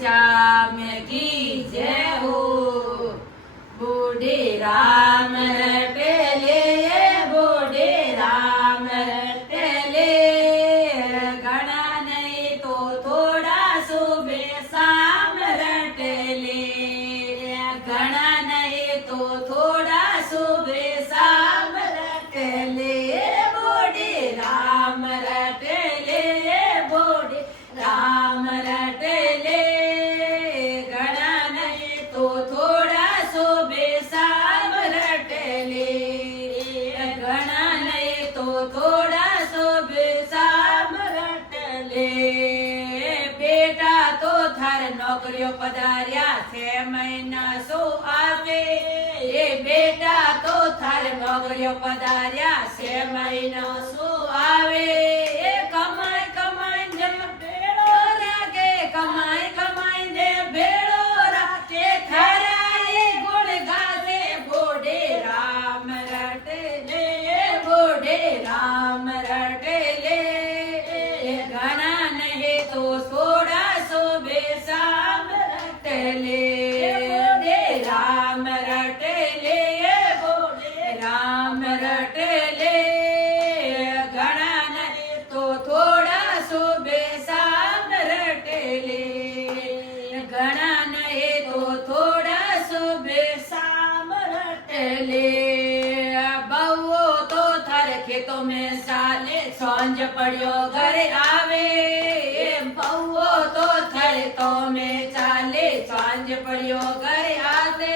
श्याम की जय हो। बूढ़े राम रटेले, बूढ़े राम रटेले, घना नहीं तो थोड़ा सुबह शाम रटेले, घना नहीं तो थोड़ा सुबह शाम रटेले, बूढ़े राम रटेले, बूढ़े राम रटेले, घना नहीं तो थोड़ा सुबह शाम रटेले, घना नहीं तो थोड़ा सुबह शाम रटेले। बेटा तो थार नौकरियों पधार्या 6 महीना सो आवे, ये बेटा तो थार नौकरियों पधार्या 6 महीना सो आवे, ये कमाई कमाई जब भेड़ो रागे, कमाई कमाई दे भेड़ो रागे, खराई गुण गावे, बूढ़े राम रटेले, बूढ़े राम रटेले, घना नहीं तो थोड़ा सुबह शाम रटेले, बूढ़े राम रटेले, बूढ़े राम रटेले, घना नहीं तो थोड़ा सुबह शाम रटेले, घना नहीं तो थोड़ा सुबह शाम रटेले। बउओ तो थार खेतों में साले सांझ पड़ियो घर आवे, बउओ तो थार खेतों में चाले सांझ पड़ियो घर आते,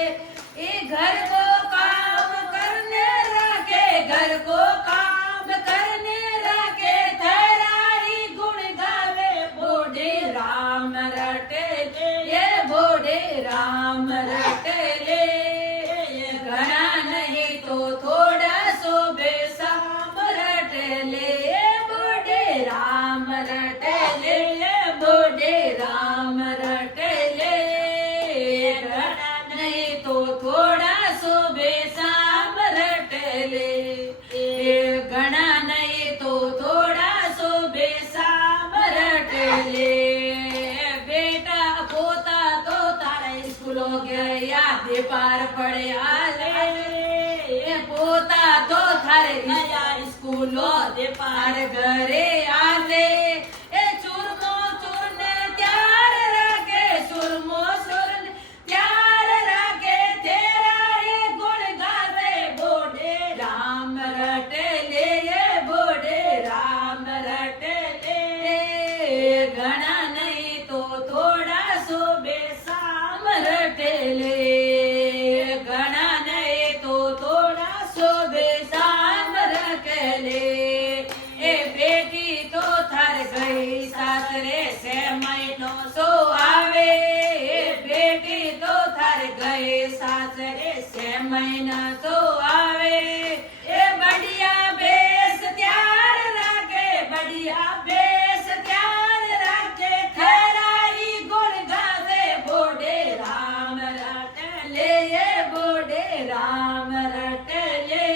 ये घर को काम करने रखे, घर को काम करने रखे, थराई गुण गावे, बूढ़े राम रटेले, ये बूढ़े राम रटेले, घना नहीं तो थोड़ा सुबह शाम रटेले, बूढ़े राम रटेले, बूढ़े राम रटेले, घना नहीं तो थोड़ा सुबह शाम रटेले, घना नहीं तो थोड़ा सुबह शाम रटेले। बेटा पोता तो तारा स्कूलों गया दे पार पड़े आले, पोता तो थारे नया स्कूलों दे पार घरे आले, ए चूरमो चूरने त्यार रखे, चूरमो चूरने त्यार रखे, तेरा ही गुण गावे, बूढ़े राम रटेले, ये बूढ़े राम रटेले, घना नहीं तो थोड़ा सुबह शाम रटेले, घना नहीं तो थोड़ा सुबह शाम रटेले। ए बेटी तो थार गई सासरे 6 महीनों सो आवे, ए बेटी तो थार गई सासरे 6 महीना सो आवे, ए बढ़िया बेस त्यार रखे, बढ़िया बेस त्यार रखे, खराई गुण गावे, बूढ़े राम रटेले, ये बूढ़े राम रटेले,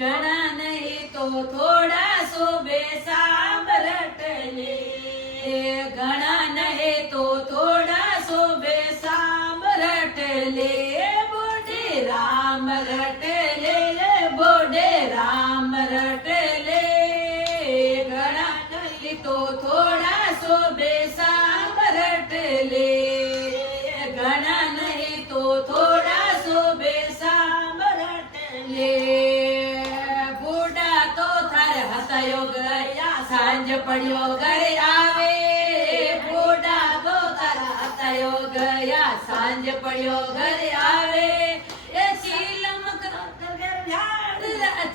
घना नहीं तो थोड़ा सुबह शाम रटेले, घना नहीं तो थोड़ा सुबह शाम रटेले, बूढ़े राम रटेले, बूढ़े राम रटेले, घना नहीं तो थोड़ा सुबह शाम रटेले, घना नहीं तो थोड़ा सुबह शाम रटेले। बूढ़ा तो थार हतायो गया सांझ पड़ियो घर आवे, बूढ़ा तो थार हतायो गया सांझ पड़ियो घर आवे, ए चीलम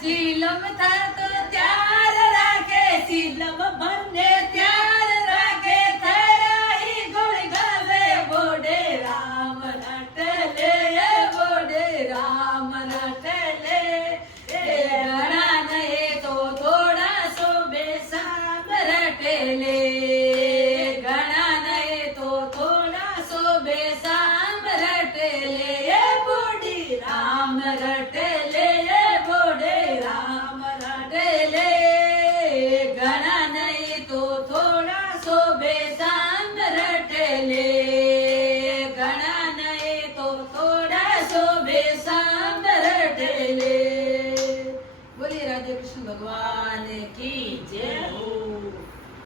चीलम था तो त्यार रखे, चीलम बनने त्यार रखे, तेरा ही गुण गावे, बूढ़े राम रटेले, बूढ़े राम रटेले, घना नहीं तो थोड़ा सुबह शाम रटेले, घना नहीं तो थोड़ा सुबह शाम रटेले, बूढ़ी राम रटेले, बूढ़े राम रटेले, घना नहीं तो सांदर ढेले बोलिए राधे कृष्ण भगवान की जय हो।